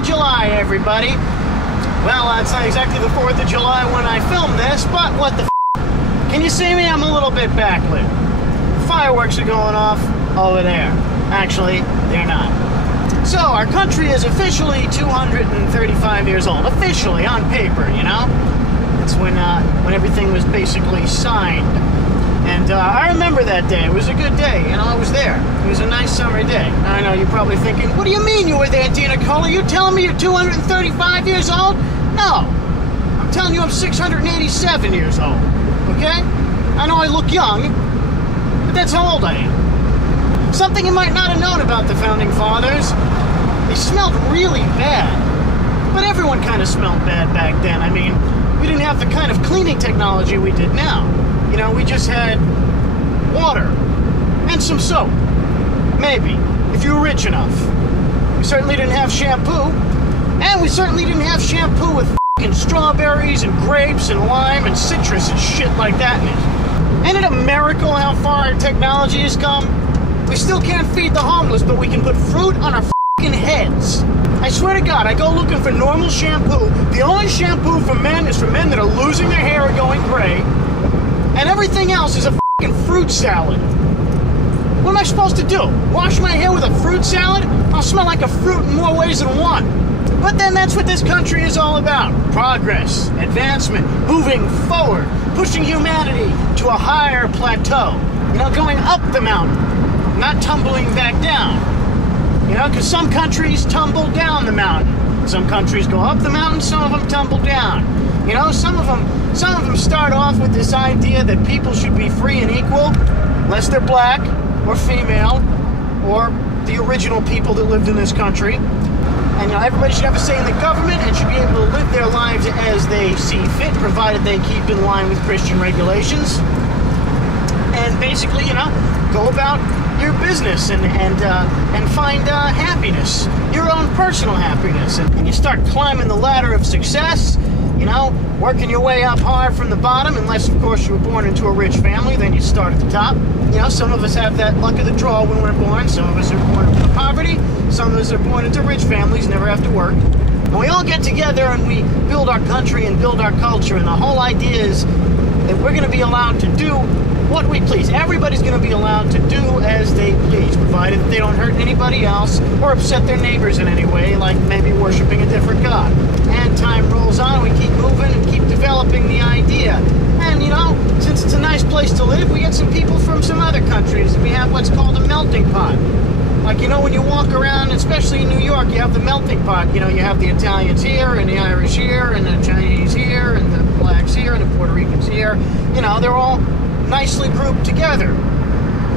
of July, everybody. Well, it's not exactly the 4th of July when I filmed this, but what the f***? Can you see me? I'm a little bit backlit. Fireworks are going off over there. Actually, they're not. So, our country is officially 235 years old. Officially, on paper, you know? It's when everything was basically signed. And I remember that day. It was a good day. You know, I was there. It was a nice summer day. I know you're probably thinking, what do you mean you were there, Dina Cole? Are you telling me you're 235 years old? No. I'm telling you I'm 687 years old. Okay? I know I look young, but that's how old I am. Something you might not have known about the Founding Fathers. They smelled really bad. But everyone kind of smelled bad back then. I mean, we didn't have the kind of cleaning technology we did now. You know, we just had water and some soap. Maybe, if you were rich enough. We certainly didn't have shampoo. And we certainly didn't have shampoo with f***ing strawberries and grapes and lime and citrus and shit like that in it. Ain't it a miracle how far our technology has come? We still can't feed the homeless, but we can put fruit on our f***ing heads. I swear to God, I go looking for normal shampoo. The only shampoo for men is for men that are losing their hair or going gray. And everything else is a f***ing fruit salad. What am I supposed to do? Wash my hair with a fruit salad? I'll smell like a fruit in more ways than one. But then that's what this country is all about. Progress, advancement, moving forward, pushing humanity to a higher plateau. You know, going up the mountain, not tumbling back down. You know, because some countries tumble down the mountain. Some countries go up the mountain, some of them tumble down. You know, some of them start off with this idea that people should be free and equal, unless they're black or female or the original people that lived in this country. And, you know, everybody should have a say in the government and should be able to live their lives as they see fit, provided they keep in line with Christian regulations. And basically, you know, go about your business and find happiness, your own personal happiness. And you start climbing the ladder of success, you know, working your way up hard from the bottom, unless, of course, you were born into a rich family, then you start at the top. You know, some of us have that luck of the draw when we're born. Some of us are born into poverty. Some of us are born into rich families, never have to work. And we all get together and we build our country and build our culture. And the whole idea is that we're going to be allowed to do what we please. Everybody's going to be allowed to do as they please, provided that they don't hurt anybody else or upset their neighbors in any way, like maybe worshiping a different god. And time rolls on, we keep moving and keep developing the idea. And, you know, since it's a nice place to live, we get some people from some other countries. We have what's called a melting pot. Like, you know, when you walk around, especially in New York, you have the melting pot. You know, you have the Italians here, and the Irish here, and the Chinese here, and the blacks here, and the Puerto Ricans here. You know, they're all nicely grouped together.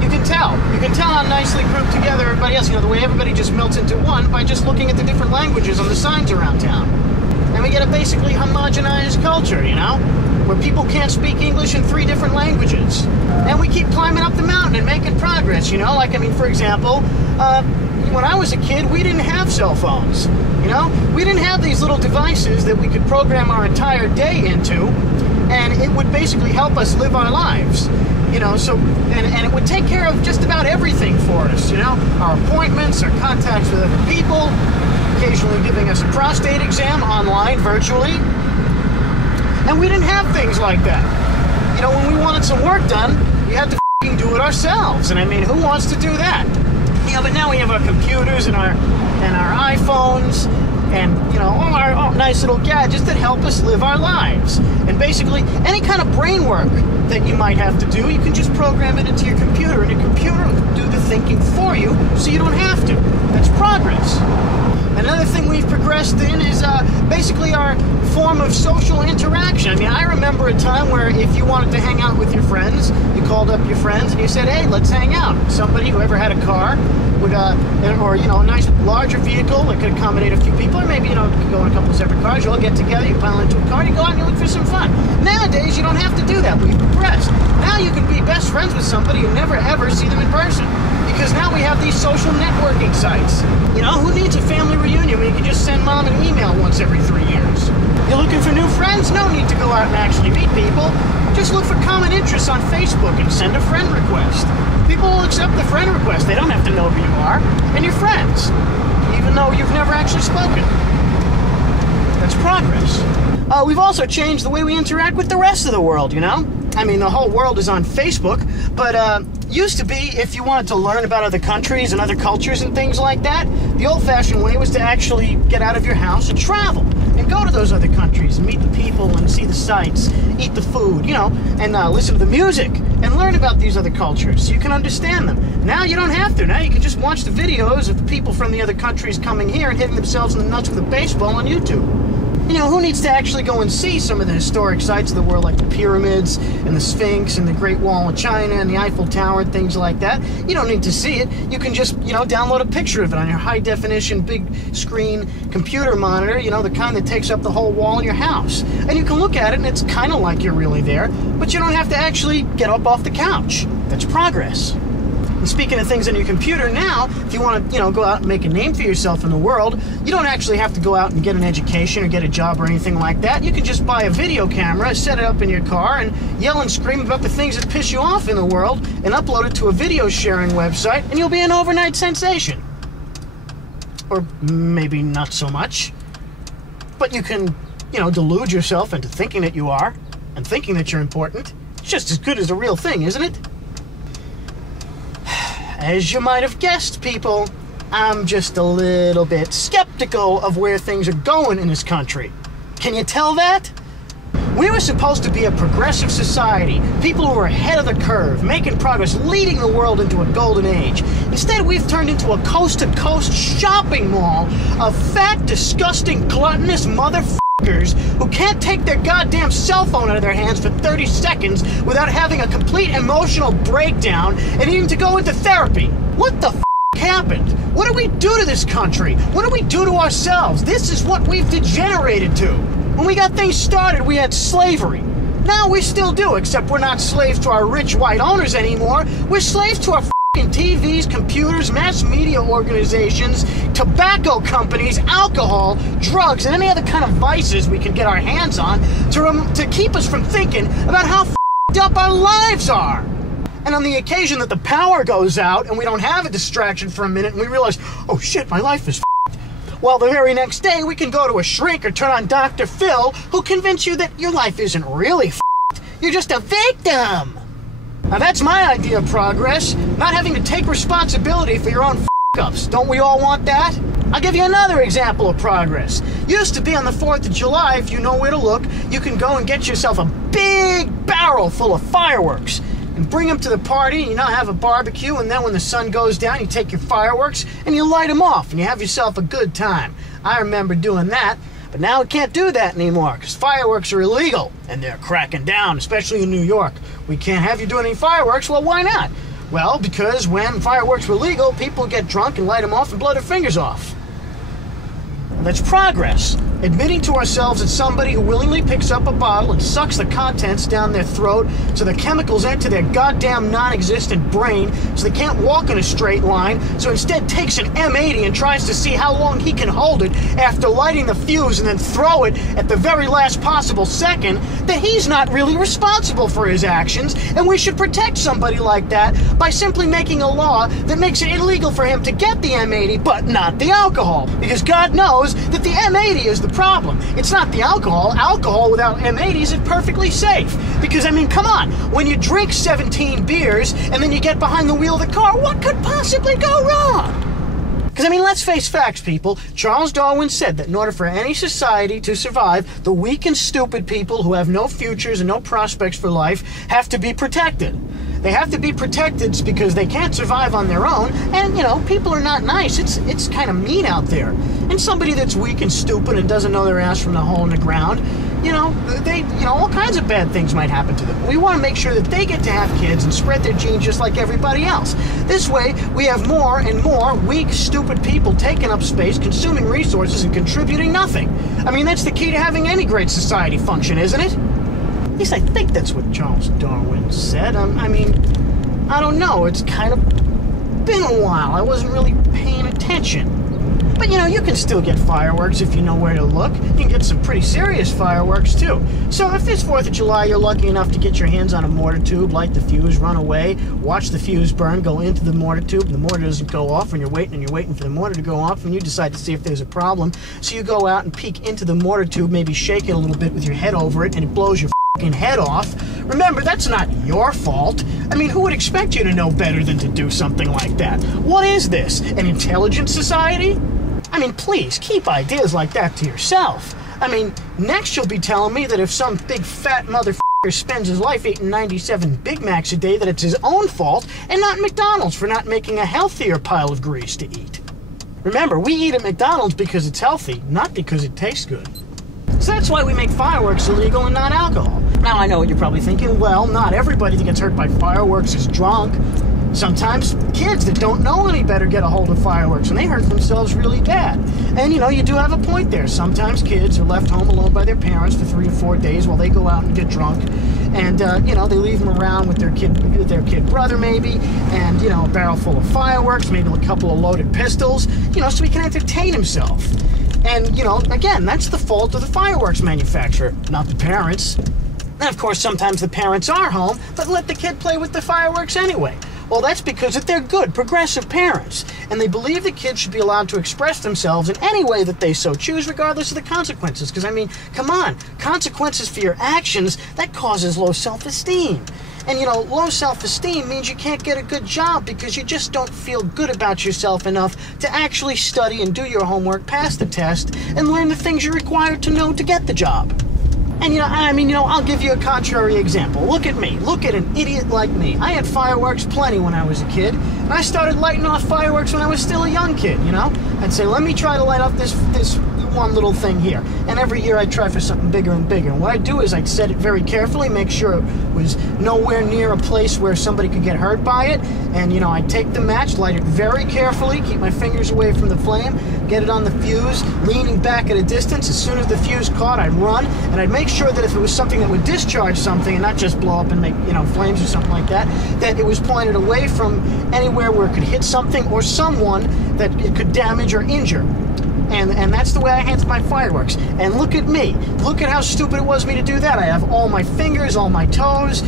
You can tell how nicely grouped together everybody else. You know, the way everybody just melts into one by just looking at the different languages on the signs around town. And we get a basically homogenized culture, you know, where people can't speak English in 3 different languages. And we keep climbing up the mountain and making progress, you know. Like, I mean, for example, when I was a kid, we didn't have cell phones, you know. We didn't have these little devices that we could program our entire day into, and it would basically help us live our lives, you know. So, and it would take care of just about everything for us, you know. Our appointments, our contacts with other people, occasionally giving us a prostate exam online, virtually. And we didn't have things like that. You know, when we wanted some work done, we had to f***ing do it ourselves. And I mean, who wants to do that? You know, but now we have our computers and our iPhones and, you know, all our nice little gadgets that help us live our lives. And basically, any kind of brain work that you might have to do, you can just program it into your computer, and your computer will do the thinking for you so you don't have to. That's progress. Another thing we've progressed in is basically our form of social interaction. I mean, I remember a time where if you wanted to hang out with your friends, you called up your friends and you said, hey, let's hang out. Somebody who ever had a car would, or, you know, a nice larger vehicle that could accommodate a few people, or maybe, you know, you could go in a couple of separate cars, you all get together, you pile into a car, you go out and you look for some fun. Nowadays, you don't have to do that. We've progressed. Now you can be best friends with somebody and never ever see them in person. Because now we have these social networking sites. You know, who needs a family reunion when you can just send mom an email once every 3 years? You're looking for new friends? No need to go out and actually meet people. Just look for common interests on Facebook and send a friend request. People will accept the friend request. They don't have to know who you are. And you're friends. even though you've never actually spoken. That's progress. We've also changed the way we interact with the rest of the world, you know? I mean, the whole world is on Facebook, but used to be, if you wanted to learn about other countries and other cultures and things like that, the old-fashioned way was to actually get out of your house and travel and go to those other countries and meet the people and see the sights, eat the food, you know, and listen to the music and learn about these other cultures so you can understand them. Now you don't have to. Now you can just watch the videos of the people from the other countries coming here and hitting themselves in the nuts with a baseball on YouTube. You know, who needs to actually go and see some of the historic sites of the world, like the pyramids and the Sphinx and the Great Wall of China and the Eiffel Tower and things like that? You don't need to see it. You can just, you know, download a picture of it on your high-definition, big-screen computer monitor, you know, the kind that takes up the whole wall in your house. And you can look at it, and it's kind of like you're really there, but you don't have to actually get up off the couch. That's progress. And speaking of things on your computer now, if you want to, you know, go out and make a name for yourself in the world, you don't actually have to go out and get an education or get a job or anything like that. You can just buy a video camera, set it up in your car, and yell and scream about the things that piss you off in the world, and upload it to a video sharing website, and you'll be an overnight sensation. Or maybe not so much. But you can, you know, delude yourself into thinking that you are, and thinking that you're important. It's just as good as a real thing, isn't it? As you might have guessed, people, I'm just a little bit skeptical of where things are going in this country. Can you tell that? We were supposed to be a progressive society, people who are ahead of the curve, making progress, leading the world into a golden age. Instead, we've turned into a coast-to-coast shopping mall of fat, disgusting, gluttonous motherfuckers who can't take their goddamn cell phone out of their hands for 30 seconds without having a complete emotional breakdown and needing to go into therapy. What the happened? What do we do to this country? What do we do to ourselves? This is what we've degenerated to. When we got things started, we had slavery. Now we still do, except we're not slaves to our rich white owners anymore. We're slaves to our TVs, computers, mass media organizations, tobacco companies, alcohol, drugs, and any other kind of vices we can get our hands on to keep us from thinking about how up our lives are. And on the occasion that the power goes out and we don't have a distraction for a minute and we realize, oh shit, my life is well, the very next day we can go to a shrink or turn on Dr. Phil, who'll convince you that your life isn't really you're just a victim. Now that's my idea of progress, not having to take responsibility for your own f***ups. Don't we all want that? I'll give you another example of progress. Used to be on the 4th of July, if you know where to look, you can go and get yourself a big barrel full of fireworks and bring them to the party, and you know, have a barbecue, and then when the sun goes down, you take your fireworks and you light them off and you have yourself a good time. I remember doing that. But now we can't do that anymore because fireworks are illegal and they're cracking down, especially in New York. We can't have you doing any fireworks. Well, why not? Well, because when fireworks were legal, people get drunk and light them off and blow their fingers off. And that's progress. Admitting to ourselves that somebody who willingly picks up a bottle and sucks the contents down their throat so the chemicals enter their goddamn non-existent brain so they can't walk in a straight line, so instead takes an M80 and tries to see how long he can hold it after lighting the fuse and then throw it at the very last possible second, that he's not really responsible for his actions, and we should protect somebody like that by simply making a law that makes it illegal for him to get the M80 but not the alcohol, because God knows that the M80 is the problem. It's not the alcohol. Alcohol without M80s is perfectly safe. Because, I mean, come on. When you drink 17 beers and then you get behind the wheel of the car, what could possibly go wrong? Because, I mean, let's face facts, people. Charles Darwin said that in order for any society to survive, the weak and stupid people who have no futures and no prospects for life have to be protected. They have to be protected because they can't survive on their own, and, you know, people are not nice. It's kind of mean out there. And somebody that's weak and stupid and doesn't know their ass from the hole in the ground, you know, all kinds of bad things might happen to them. We want to make sure that they get to have kids and spread their genes just like everybody else. This way, we have more and more weak, stupid people taking up space, consuming resources, and contributing nothing. I mean, that's the key to having any great society function, isn't it? At least I think that's what Charles Darwin said. I mean, I don't know. It's kind of been a while. I wasn't really paying attention. But you know, you can still get fireworks if you know where to look. You can get some pretty serious fireworks too. So if this 4th of July you're lucky enough to get your hands on a mortar tube, light the fuse, run away, watch the fuse burn, go into the mortar tube, and the mortar doesn't go off, and you're waiting for the mortar to go off, and you decide to see if there's a problem. So you go out and peek into the mortar tube, maybe shake it a little bit with your head over it, and it blows your fucking head off. Remember, that's not your fault. I mean, who would expect you to know better than to do something like that? What is this, an intelligent society? I mean, please, keep ideas like that to yourself. I mean, next you'll be telling me that if some big fat motherfucker spends his life eating 97 Big Macs a day, that it's his own fault, and not McDonald's for not making a healthier pile of grease to eat. Remember, we eat at McDonald's because it's healthy, not because it tastes good. So that's why we make fireworks illegal and not alcohol. Now, I know what you're probably thinking. Well, not everybody that gets hurt by fireworks is drunk. Sometimes kids that don't know any better get a hold of fireworks and they hurt themselves really bad. And you know, you do have a point there. Sometimes kids are left home alone by their parents for 3 or 4 days while they go out and get drunk. And you know, they leave them around with their kid brother maybe, and you know, a barrel full of fireworks, maybe a couple of loaded pistols, you know, so he can entertain himself. And you know, again, that's the fault of the fireworks manufacturer, not the parents. And of course, sometimes the parents are home, but let the kid play with the fireworks anyway. Well, that's because they're good, progressive parents, and they believe the kids should be allowed to express themselves in any way that they so choose, regardless of the consequences. Because, I mean, come on, consequences for your actions, that causes low self-esteem. And, you know, low self-esteem means you can't get a good job because you just don't feel good about yourself enough to actually study and do your homework, pass the test, and learn the things you're required to know to get the job. And, you know, I mean, you know, I'll give you a contrary example. Look at me. Look at an idiot like me. I had fireworks plenty when I was a kid. And I started lighting off fireworks when I was still a young kid, you know? I'd say, let me try to light up this one little thing here. And every year I'd try for something bigger and bigger. And what I'd do is I'd set it very carefully, make sure it was nowhere near a place where somebody could get hurt by it. And, you know, I'd take the match, light it very carefully, keep my fingers away from the flame, get it on the fuse, leaning back at a distance. As soon as the fuse caught, I'd run, and I'd make sure that if it was something that would discharge something and not just blow up and make, you know, flames or something like that, that it was pointed away from anywhere where it could hit something or someone that it could damage or injure. And that's the way I handle my fireworks. And look at me. Look at how stupid it was of me to do that. I have all my fingers, all my toes,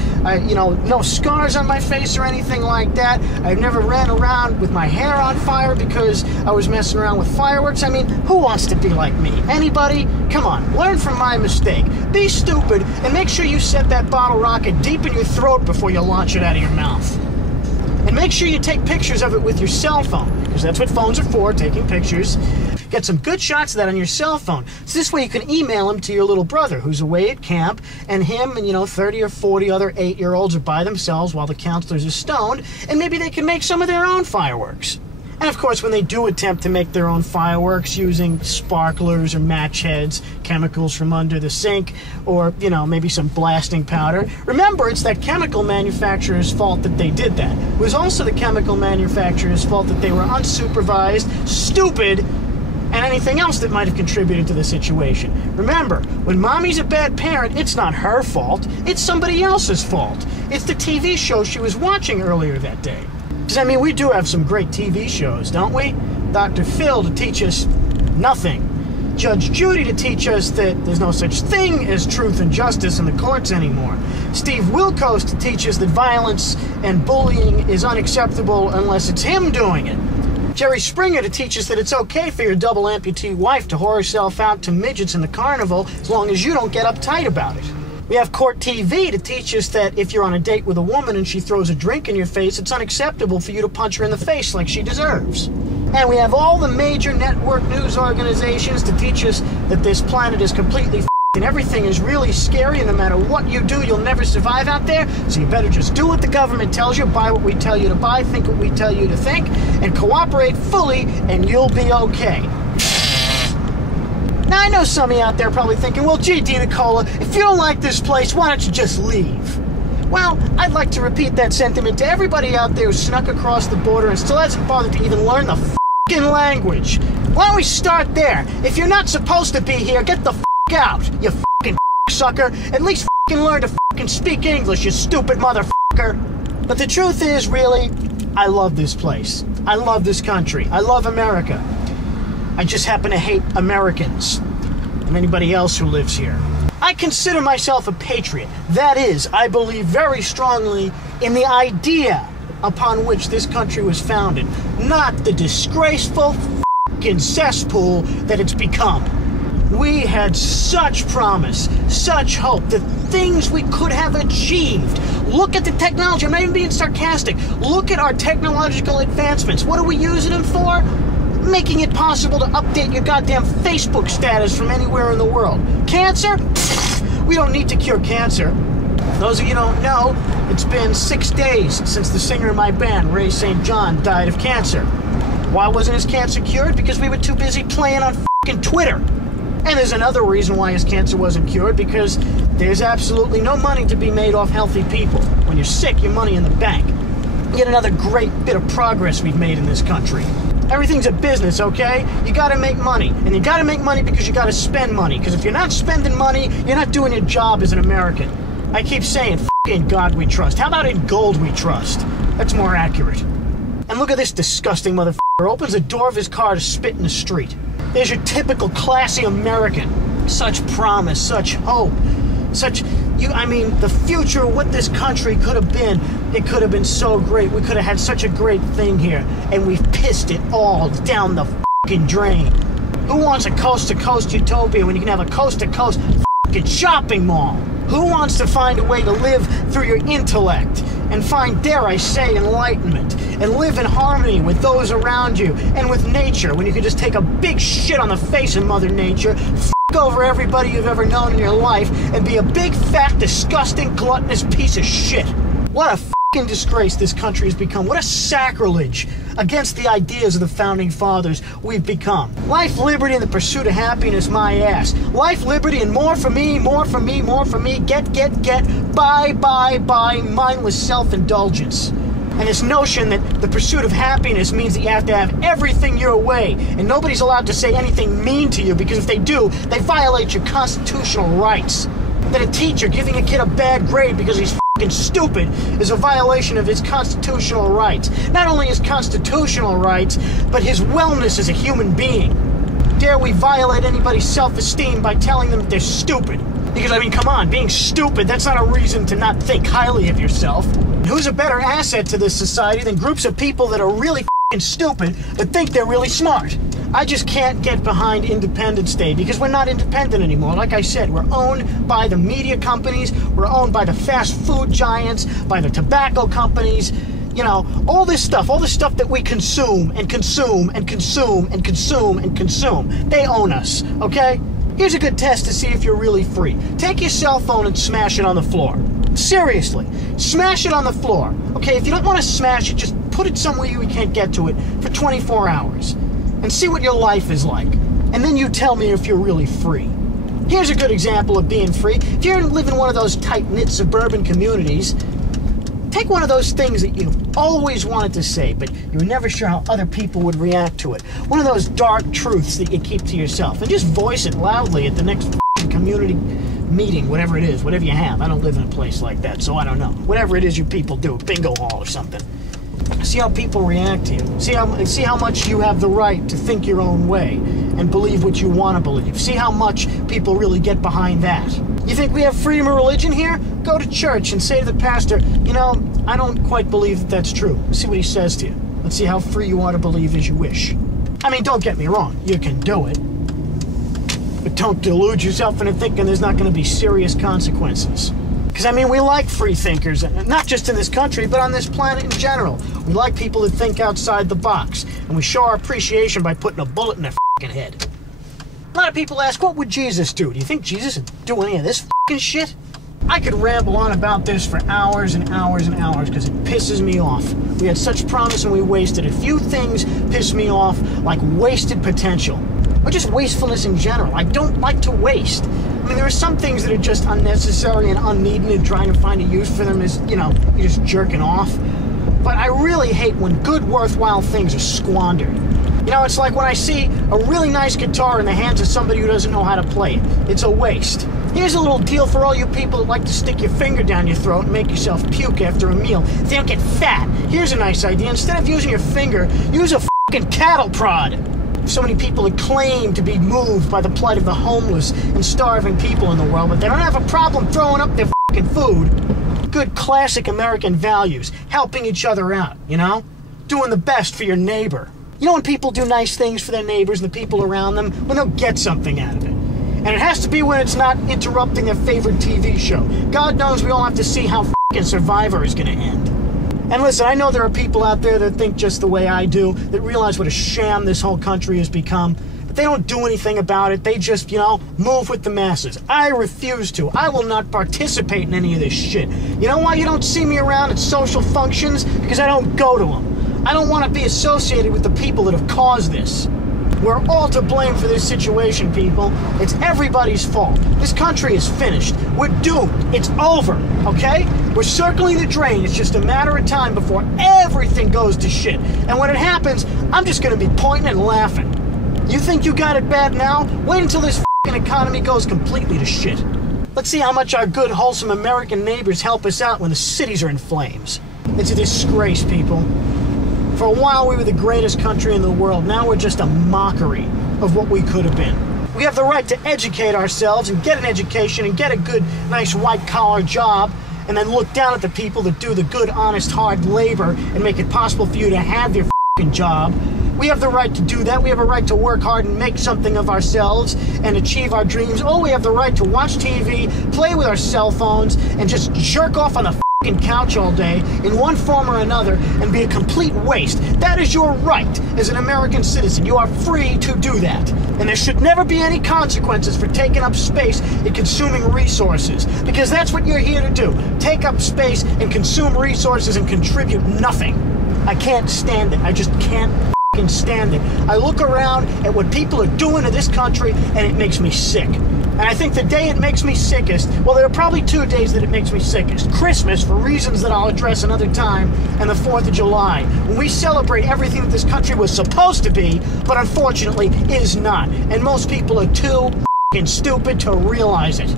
you know, no scars on my face or anything like that. I've never ran around with my hair on fire because I was messing around with fireworks. I mean, who wants to be like me? Anybody? Come on, learn from my mistake. Be stupid and make sure you set that bottle rocket deep in your throat before you launch it out of your mouth. And make sure you take pictures of it with your cell phone, because that's what phones are for, taking pictures. Get some good shots of that on your cell phone. So this way you can email them to your little brother who's away at camp, and him and, you know, 30 or 40 other 8-year-olds are by themselves while the counselors are stoned, and maybe they can make some of their own fireworks. And of course, when they do attempt to make their own fireworks using sparklers or match heads, chemicals from under the sink, or, you know, maybe some blasting powder, remember, it's that chemical manufacturer's fault that they did that. It was also the chemical manufacturer's fault that they were unsupervised, stupid, and anything else that might have contributed to the situation. Remember, when mommy's a bad parent, it's not her fault, it's somebody else's fault. It's the TV show she was watching earlier that day. Because, I mean, we do have some great TV shows, don't we? Dr. Phil to teach us nothing. Judge Judy to teach us that there's no such thing as truth and justice in the courts anymore. Steve Wilkos to teach us that violence and bullying is unacceptable unless it's him doing it. Jerry Springer to teach us that it's okay for your double amputee wife to whore herself out to midgets in the carnival as long as you don't get uptight about it. We have Court TV to teach us that if you're on a date with a woman and she throws a drink in your face, it's unacceptable for you to punch her in the face like she deserves. And we have all the major network news organizations to teach us that this planet is completely f***ed and everything is really scary, and no matter what you do, you'll never survive out there, so you better just do what the government tells you, buy what we tell you to buy, think what we tell you to think, and cooperate fully, and you'll be okay. Now, I know some of you out there probably thinking, well, gee, Nicola, if you don't like this place, why don't you just leave? Well, I'd like to repeat that sentiment to everybody out there who snuck across the border and still hasn't bothered to even learn the f***ing language. Why don't we start there? If you're not supposed to be here, get the f*** out, you f***ing sucker. At least f***ing learn to f***ing speak English, you stupid motherfucker. But the truth is, really, I love this place. I love this country. I love America. I just happen to hate Americans and anybody else who lives here. I consider myself a patriot. That is, I believe very strongly in the idea upon which this country was founded, not the disgraceful f***ing cesspool that it's become. We had such promise, such hope, the things we could have achieved. Look at the technology. I'm not even being sarcastic. Look at our technological advancements. What are we using them for? Making it possible to update your goddamn Facebook status from anywhere in the world. Cancer? We don't need to cure cancer. Those of you who don't know, it's been 6 days since the singer in my band, Ray St. John, died of cancer. Why wasn't his cancer cured? Because we were too busy playing on f***ing Twitter. And there's another reason why his cancer wasn't cured, because there's absolutely no money to be made off healthy people. When you're sick, your money in the bank. Yet another great bit of progress we've made in this country. Everything's a business, okay? You gotta make money. And you gotta make money because you gotta spend money. Because if you're not spending money, you're not doing your job as an American. I keep saying, in God we trust. How about in gold we trust? That's more accurate. And look at this disgusting motherfucker. Opens the door of his car to spit in the street. There's your typical classy American. Such promise, such hope, the future of what this country could have been, it could have been so great. We could have had such a great thing here, and we've pissed it all down the fucking drain. Who wants a coast-to-coast utopia when you can have a coast-to-coast fucking shopping mall? Who wants to find a way to live through your intellect and find, dare I say, enlightenment and live in harmony with those around you and with nature when you can just take a big shit on the face of Mother Nature, over everybody you've ever known in your life, and be a big, fat, disgusting, gluttonous piece of shit? What a fucking disgrace this country has become. What a sacrilege against the ideas of the founding fathers we've become. Life, liberty, and the pursuit of happiness, my ass. Life, liberty, and more for me, more for me, more for me. Get. Buy. Mindless self-indulgence. And this notion that the pursuit of happiness means that you have to have everything your way, and nobody's allowed to say anything mean to you, because if they do, they violate your constitutional rights. That a teacher giving a kid a bad grade because he's f***ing stupid is a violation of his constitutional rights. Not only his constitutional rights, but his wellness as a human being. Dare we violate anybody's self-esteem by telling them that they're stupid? Because, come on, being stupid, that's not a reason to not think highly of yourself. Who's a better asset to this society than groups of people that are really f***ing stupid but think they're really smart? I just can't get behind Independence Day because we're not independent anymore. Like I said, we're owned by the media companies, we're owned by the fast food giants, by the tobacco companies. All this stuff that we consume and consume and consume and consume and consume. They own us, okay? Here's a good test to see if you're really free. Take your cell phone and smash it on the floor. Seriously, smash it on the floor. Okay, if you don't want to smash it, just put it somewhere you can't get to it for 24 hours and see what your life is like. And then you tell me if you're really free. Here's a good example of being free. If you live in one of those tight-knit suburban communities, take one of those things that you've always wanted to say, but you were never sure how other people would react to it. One of those dark truths that you keep to yourself, and just voice it loudly at the next community meeting, whatever it is, whatever you have. I don't live in a place like that, so I don't know. Whatever it is you people do, bingo hall or something. See how people react to you. See how much you have the right to think your own way and believe what you want to believe. See how much people really get behind that. You think we have freedom of religion here? Go to church and say to the pastor, I don't quite believe that that's true. See what he says to you. Let's see how free you are to believe as you wish. Don't get me wrong. You can do it. But don't delude yourself into thinking there's not going to be serious consequences. Because, we like free thinkers, not just in this country, but on this planet in general. We like people that think outside the box, and we show our appreciation by putting a bullet in their f***ing head. A lot of people ask, what would Jesus do? Do you think Jesus would do any of this f***ing shit? I could ramble on about this for hours and hours and hours because it pisses me off. We had such promise and we wasted it. Few things piss me off like wasted potential. Or just wastefulness in general. I don't like to waste. There are some things that are just unnecessary and unneeded, and trying to find a use for them is, you're just jerking off. But I really hate when good, worthwhile things are squandered. It's like when I see a really nice guitar in the hands of somebody who doesn't know how to play it. It's a waste. Here's a little deal for all you people that like to stick your finger down your throat and make yourself puke after a meal. They don't get fat. Here's a nice idea. Instead of using your finger, use a f***ing cattle prod. so many people that claim to be moved by the plight of the homeless and starving people in the world, but they don't have a problem throwing up their fucking food. Good classic American values, helping each other out, you know? Doing the best for your neighbor. You know when people do nice things for their neighbors and the people around them, when they'll get something out of it. And it has to be when it's not interrupting their favorite TV show. God knows we all have to see how fucking Survivor is gonna end. And listen, I know there are people out there that think just the way I do, that realize what a sham this whole country has become. But they don't do anything about it. They just, you know, move with the masses. I refuse to. I will not participate in any of this shit. You know why you don't see me around at social functions? Because I don't go to them. I don't want to be associated with the people that have caused this. We're all to blame for this situation, people. It's everybody's fault. This country is finished. We're doomed. It's over, okay? We're circling the drain. It's just a matter of time before everything goes to shit. And when it happens, I'm just gonna be pointing and laughing. You think you got it bad now? Wait until this fucking economy goes completely to shit. Let's see how much our good, wholesome American neighbors help us out when the cities are in flames. It's a disgrace, people. For a while, we were the greatest country in the world. Now we're just a mockery of what we could have been. We have the right to educate ourselves and get an education and get a good, nice white-collar job and then look down at the people that do the good, honest, hard labor and make it possible for you to have your f***ing job. We have the right to do that. We have a right to work hard and make something of ourselves and achieve our dreams. Oh, we have the right to watch TV, play with our cell phones, and just jerk off on the couch all day in one form or another and be a complete waste. That is your right as an American citizen. You are free to do that. And there should never be any consequences for taking up space and consuming resources, because that's what you're here to do. Take up space and consume resources and contribute nothing. I can't stand it. I just can't stand it. I look around at what people are doing to this country and it makes me sick. And I think the day it makes me sickest, well, there are probably 2 days that it makes me sickest. Christmas, for reasons that I'll address another time, and the 4th of July, when we celebrate everything that this country was supposed to be, but unfortunately is not. And most people are too f***ing stupid to realize it.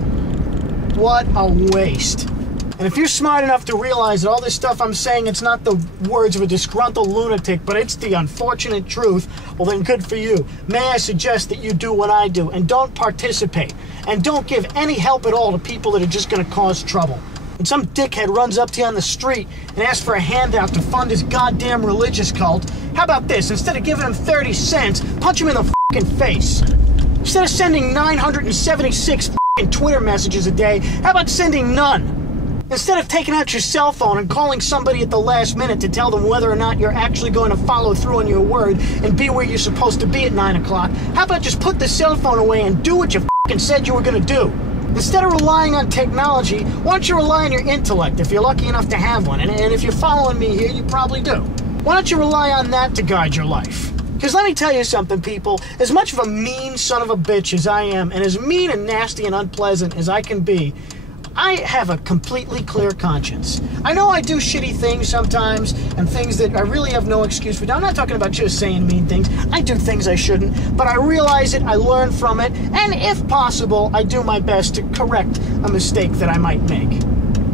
What a waste. And if you're smart enough to realize that all this stuff I'm saying, it's not the words of a disgruntled lunatic, but it's the unfortunate truth, well then good for you. May I suggest that you do what I do and don't participate. And don't give any help at all to people that are just going to cause trouble. When some dickhead runs up to you on the street and asks for a handout to fund his goddamn religious cult, how about this? Instead of giving him 30 cents, punch him in the fucking face. Instead of sending 976 fucking Twitter messages a day, how about sending none? Instead of taking out your cell phone and calling somebody at the last minute to tell them whether or not you're actually going to follow through on your word and be where you're supposed to be at 9 o'clock, how about just put the cell phone away and do what you fucking said you were going to do? Instead of relying on technology, why don't you rely on your intellect if you're lucky enough to have one? And if you're following me here, you probably do. Why don't you rely on that to guide your life? Because let me tell you something, people. As much of a mean son of a bitch as I am, and as mean and nasty and unpleasant as I can be, I have a completely clear conscience. I know I do shitty things sometimes, and things that I really have no excuse for. I'm not talking about just saying mean things. I do things I shouldn't, but I realize it, I learn from it, and if possible, I do my best to correct a mistake that I might make.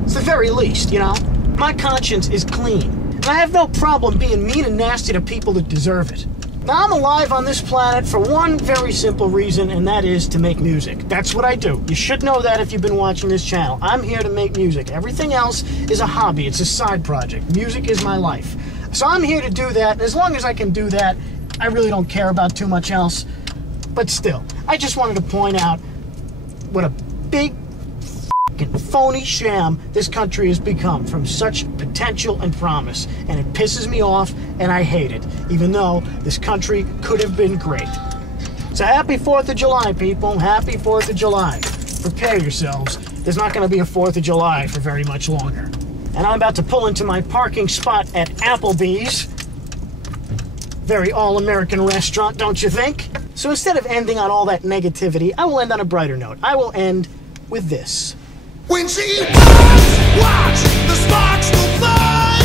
It's the very least, you know? My conscience is clean, and I have no problem being mean and nasty to people that deserve it. Now, I'm alive on this planet for one very simple reason, and that is to make music. That's what I do. You should know that if you've been watching this channel. I'm here to make music. Everything else is a hobby. It's a side project. Music is my life. So I'm here to do that, and as long as I can do that, I really don't care about too much else. But still, I just wanted to point out what a big phony sham this country has become from such potential and promise, and it pisses me off and I hate it, even though this country could have been great. So happy 4th of July, people. Happy 4th of July. Prepare yourselves. There's not going to be a 4th of July for very much longer. And I'm about to pull into my parking spot at Applebee's. Very all-American restaurant, don't you think? So instead of ending on all that negativity, I will end on a brighter note. I will end with this. When she walks, watch the sparks will fly.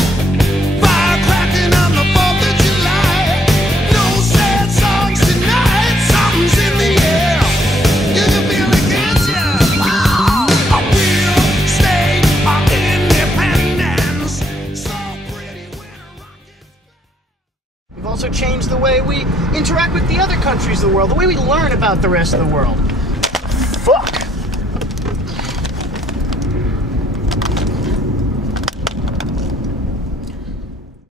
Fire cracking on the 4th of July. No sad songs tonight. Something's in the air. You can feel it, can't you? Wow. We'll stay our independence. So pretty when a rocket. also changed the way we interact with the other countries of the world, the way we learn about the rest of the world. Fuck.